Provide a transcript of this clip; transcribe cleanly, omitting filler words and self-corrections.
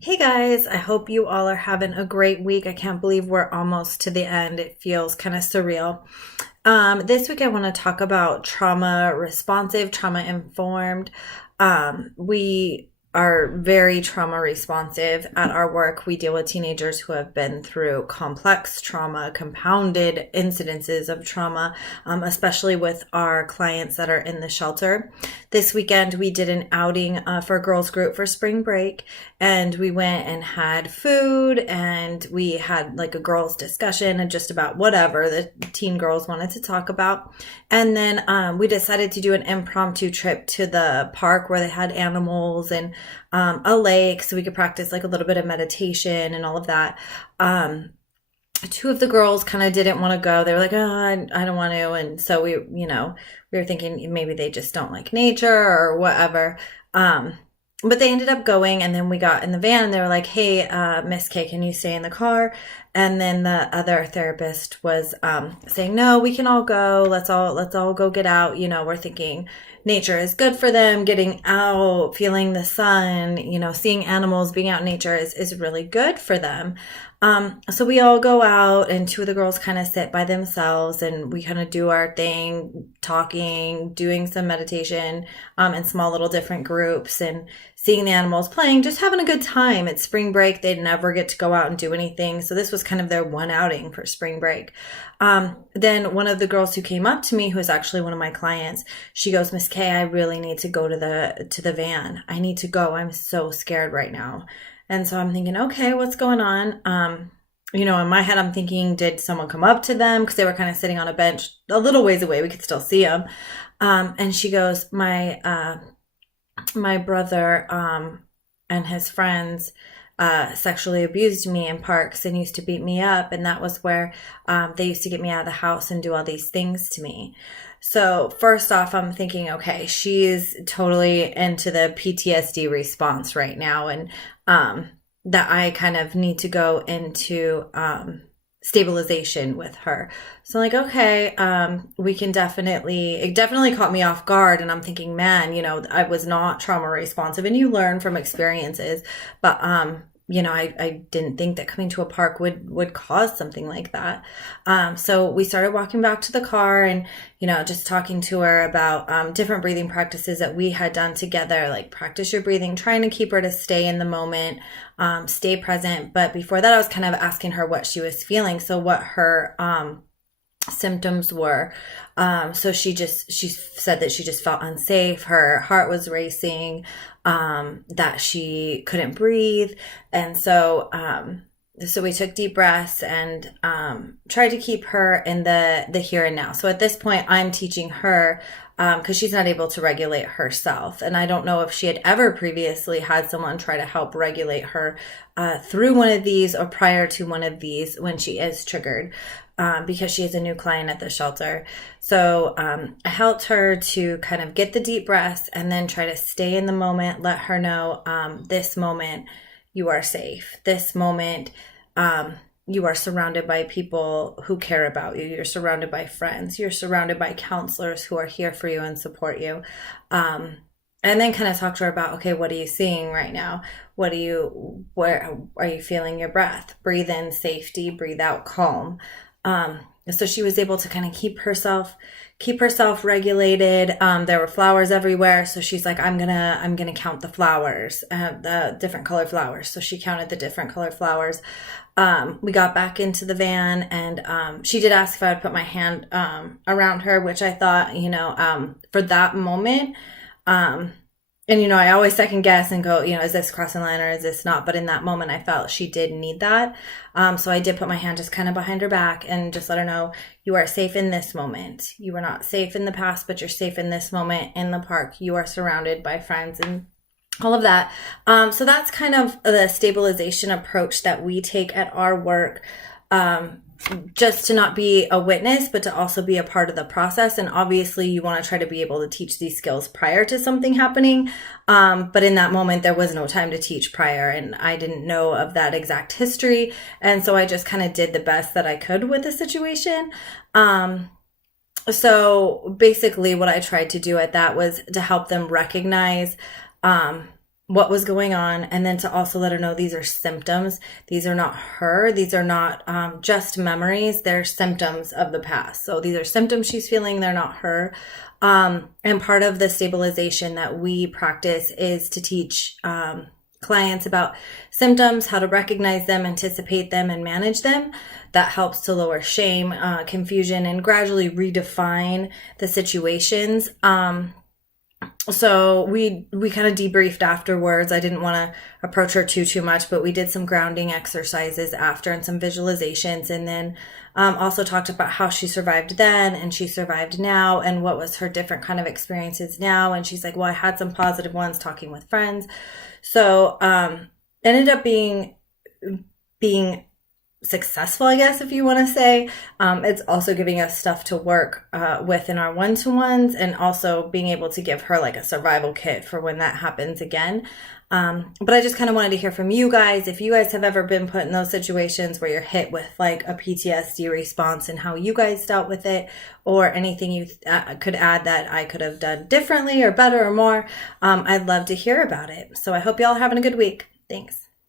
Hey guys, I hope you all are having a great week. I can't believe we're almost to the end. It feels kind of surreal. This week I want to talk about trauma responsive, trauma informed. We are very trauma responsive at our work. We deal with teenagers who have been through complex trauma, compounded incidences of trauma, especially with our clients that are in the shelter. This weekend we did an outing for a girls group for spring break, and we went and had food, and we had like a girls discussion and just about whatever the teen girls wanted to talk about. And then we decided to do an impromptu trip to the park where they had animals and a lake, so we could practice like a little bit of meditation and all of that. Two of the girls kind of didn't want to go. They were like, oh, I don't want to. And so we were thinking maybe they just don't like nature or whatever. But they ended up going, and then we got in the van and they were like, hey, Miss K, can you stay in the car? And then the other therapist was saying, no, we can all go. Let's all go get out. We're thinking nature is good for them. Getting out, feeling the sun, seeing animals, being out in nature is really good for them. So we all go out, and two of the girls kind of sit by themselves, and we kind of do our thing, talking, doing some meditation, in small little different groups, and seeing the animals playing, just having a good time. It's spring break. They'd never get to go out and do anything. So this was kind of their one outing for spring break. Then one of the girls who came up to me, who is actually one of my clients, she goes, Miss K, I really need to go to the van. I need to go. I'm so scared right now. And so I'm thinking, okay, what's going on? In my head, I'm thinking, did someone come up to them? Because they were kind of sitting on a bench a little ways away. We could still see them. And she goes, my brother and his friends sexually abused me in parks and used to beat me up. And that was where they used to get me out of the house and do all these things to me. So first off, I'm thinking, okay, she's totally into the PTSD response right now, and that I kind of need to go into stabilization with her. So like, okay, we can it definitely caught me off guard, and I'm thinking, man, I was not trauma responsive, and you learn from experiences, but I didn't think that coming to a park would cause something like that. So we started walking back to the car, and, just talking to her about different breathing practices that we had done together, like practice your breathing, trying to keep her to stay in the moment, stay present. But before that, I was kind of asking her what she was feeling. So what her symptoms were. So she said that she just felt unsafe. Her heart was racing, that she couldn't breathe. And so we took deep breaths and tried to keep her in the here and now. So at this point, I'm teaching her because she's not able to regulate herself. And I don't know if she had ever previously had someone try to help regulate her through one of these or prior to one of these when she is triggered. Because she is a new client at the shelter. So I helped her to kind of get the deep breaths and then try to stay in the moment, let her know this moment you are safe. This moment you are surrounded by people who care about you. You're surrounded by friends. You're surrounded by counselors who are here for you and support you. And then kind of talk to her about, okay, what are you seeing right now? Where are you feeling your breath? Breathe in safety, breathe out calm. So she was able to kind of keep herself regulated. There were flowers everywhere. So she's like, I'm gonna count the flowers, the different colored flowers. So she counted the different colored flowers. We got back into the van, and she did ask if I would put my hand around her, which I thought, for that moment, and, I always second guess and go, is this crossing the line or is this not? But in that moment, I felt she did need that. So I did put my hand just kind of behind her back and just let her know, you are safe in this moment. You were not safe in the past, but you're safe in this moment in the park. You are surrounded by friends and all of that. So that's kind of the stabilization approach that we take at our work. Just to not be a witness, but to also be a part of the process. And obviously you want to try to be able to teach these skills prior to something happening. But in that moment, there was no time to teach prior, and I didn't know of that exact history. And so I just kind of did the best that I could with the situation. So basically what I tried to do at that was to help them recognize, what was going on, and then to also let her know these are symptoms. These are not her. These are not just memories. They're symptoms of the past. So these are symptoms she's feeling. They're not her. And part of the stabilization that we practice is to teach clients about symptoms, how to recognize them, anticipate them, and manage them. That helps to lower shame, confusion, and gradually redefine the situations. So we kind of debriefed afterwards. I didn't want to approach her too much, but we did some grounding exercises after and some visualizations, and then also talked about how she survived then and she survived now and what was her different kind of experiences now. And she's like, well, I had some positive ones talking with friends. So ended up being successful, I guess, if you want to say. It's also giving us stuff to work with in our one-to-ones, and also being able to give her like a survival kit for when that happens again. But I just kind of wanted to hear from you guys, if you guys have ever been put in those situations where you're hit with like a PTSD response and how you guys dealt with it, or anything you could add that I could have done differently or better or more. I'd love to hear about it. So I hope y'all are having a good week. Thanks.